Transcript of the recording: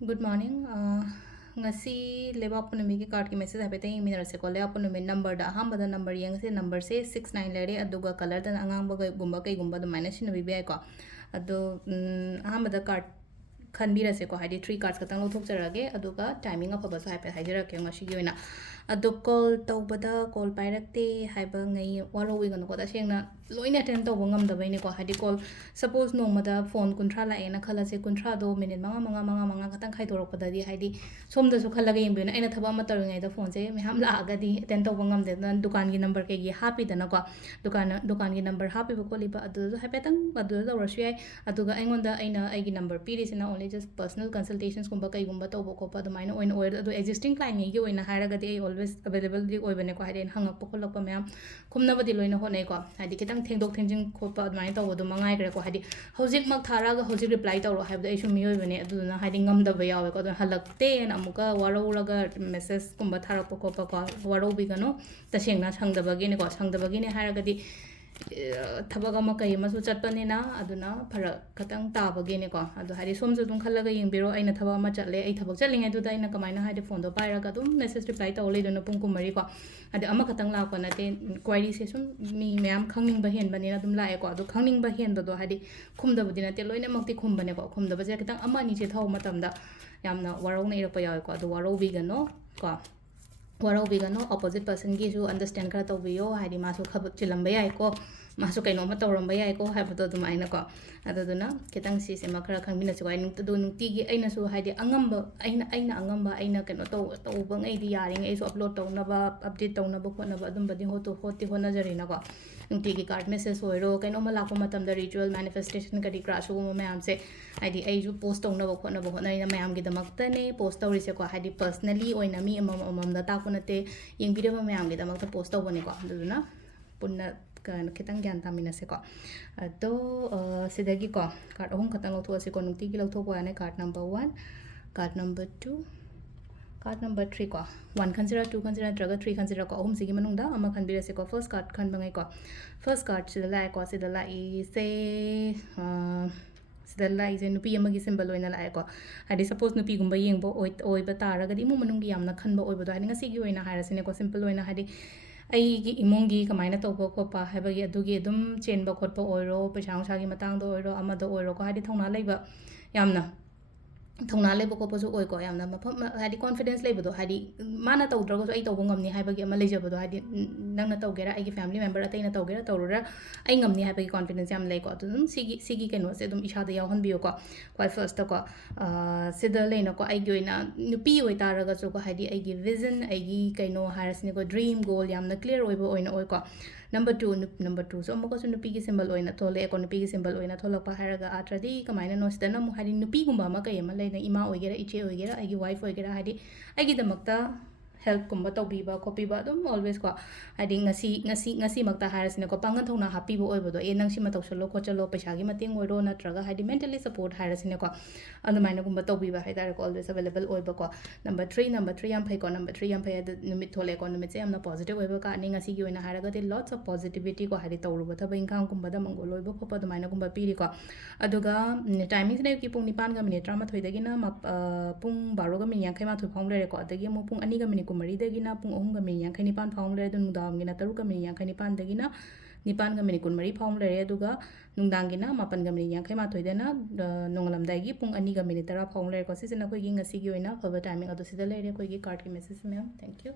Good morning. Ngasi lewa punumi ki card ki message hape tayi minara se ko lewa punumi number da aham bada number yang se number se 69 lere aduga color da angang baga gumba da minus shinu bibi ko ado aham bada card khan bira se ko haidi 3 cards ka tang lo thok jarage aduga timing of baso hape hajira ke ngasi gi oina ado call tawbada call pairakte haiba ngai waro wi gano ko da sengna loina attend tawba ngam da baini ko haidi call suppose no mada phone kunthra la ena khala se kunthra do minute manga katang khai dorok pada di haidi som da su khala ga yembe na aina thaba ma taru ngai da phone se me ham la aga di attend tawba ngam de na dukan gi number ke gi happy da na ko dukan gi number happy ba ko liba adu hape tang adu da rasu ai aduga aingonda aina ai gi number piri sina only just personal consultations kumba kai gumba tawba ko pa do maina oin oir adu existing client gi oina haraga di always available di oi bane ko haiden hangak pa ko lokpa ma'am kumna ba di loina ho nei ko haidi kitang thengdok thengjing ko pa admai taw do mangai gre ko haidi hojik mak thara ga hojik reply taw ro haibda isu mi oi bane adu na haidi ngam da ba yawe ko do halakte na amuka waro uraga message kumba thara ko pa waro bi gano tasengna sangda ba gi ne ko sangda ba gi ne haraga di thaba ga ma kai ma su chat pane na aduna phara katang ta ba ge ne ko adu hari som ju dum khala ga yeng biro aina thaba ma chatle ai thabak chaling ai du da aina kamaina haide phone do paira ga dum message reply ta ole do na pung kumari ko adu ama katang la ko na te query se sum mi ma'am khangning ba hen bane na dum la e ko adu khangning ba hen do hadi khum da budina te loina mak ti khum bane ko khum da ba je katang ama ni che thau matam da yamna warong nei ro pa yaw ko adu waro bi ga no ko waro bi ga no opposite person gi ju understand kara to bi yo haidi ma su khabak chilam ba yai ko masu kaino ma tawram ba yai ko haibdo dum aina ko aduduna kitang si se ma khara khangmina chu ai nung tu nung ti gi aina su haidi angamba aina angamba aina kaino to ba ngai di yari ngai su upload to na ba update to na ba ko na ba dum ba di ho to hoti ho na jari na ko nung ti gi card message hoiro kaino ma lakpa matam da ritual manifestation ka di crash go ma am se haidi ai ju post to na ba ko na ina ma am gi damak ta ne post to ri se ko haidi personally oina mi amam da ta ko na te yeng video ma am gi damak ta post to bane ko aduduna punna kitang gyan tamina se ko ado sidagi ko card ahum katang lo thua se ko nungti gi lo thua ko ane card number 1 card number 2 card number 3 ko 1 consider 2 consider draga 3 consider ko ahum sigi manung da ama khan bira se ko first card khan bangai ko first card sida la ko sida la I se sida la I se nupi amagi symbol oina la ko hadi suppose nupi gumba yengbo oi ba taraga di mu manung gi yamna khanba oi ba do hadi ngasi gi oina hairasine ko simple oina hadi ꯑꯩꯒꯤ ꯏꯃꯨꯡꯒꯤ ꯀꯃꯥꯏꯅ ꯇꯧꯕ ꯈꯣꯠꯄ ꯍꯥꯏꯕꯒꯤ ꯑꯗꯨꯒꯤ ꯑꯗꯨꯝ ꯆꯦꯟꯕ ꯈꯣꯠꯄ ꯑꯣꯏꯔꯣ ꯄꯩꯁꯥ ꯅꯨꯡꯁꯥꯒꯤ ꯃꯇꯥꯡꯗ ꯑꯣꯏꯔꯣ ꯑꯃꯗ ꯑꯣꯏꯔꯣꯀꯣ ꯍꯥꯏꯗꯤ ꯊꯧꯅꯥ ꯂꯩꯕ ꯌꯥꯝꯅ thongna leba ko pasu oi ko yamna mafam hadi confidence leba do hadi mana tawdrago so ai tawbo ngamni haibagi ama lejaba do hadi nangna tawgera ai gi family member atai na tawgera tawrura ai ngamni haibagi confidence yam lei ko dum sigi keno se dum isha da yawhan biyo ko kwai first ko sida leina ko ai goina nupi oi taraga so ko hadi ai gi vision ai gi kaino harasni ko dream goal yamna clear oi bo oina oi ko number 2 so mo ko su nupi gi symbol oina thole ko nupi gi symbol oina tholakpa haraga atradi kamaina no sida na mo hadi nupi gumba ma kai ma lei ima oigera iche oigera ai gi wife oigera hadi ai gi damakta help kumba tawbiba kopiba dum always ko hadi ngasi makta harasina ko pangan thongna happy bo oibodo e nang sima tawsalo ko chalo paisa gi mating oiro natraga hadi mentally support harasina ko andumaina gumba tawbiba haidar ko always available oiba ko number 3 yam phai ko number 3 yam phai numit thole ko numit se amna positive oiba ka ani ngasi gi oina haraga te lots of positivity ko hadi tawruba thaba ingkang kumba da mangol oiba ko pa dumaina gumba piri ko aduga timing sine ki pung 9 ga minute 13 dagina pung 12 ga minute yankai ma thu phong lere ko adagi mo pung 2 ga minute kumari dagina pung 3 ga minute yankai nipan phong lere dun dam gina 3 ga minute yankai nipan dagina nipan ga minute kunmari phong lere aduga nungdang gina 8 ga minute yankai ma thoi dena nongalam dagi pung 2 ga minute 10 phong lere ko sisina ko gi ngasi gi oina phaba timing adu sida lere ko gi card ki message ma'am thank you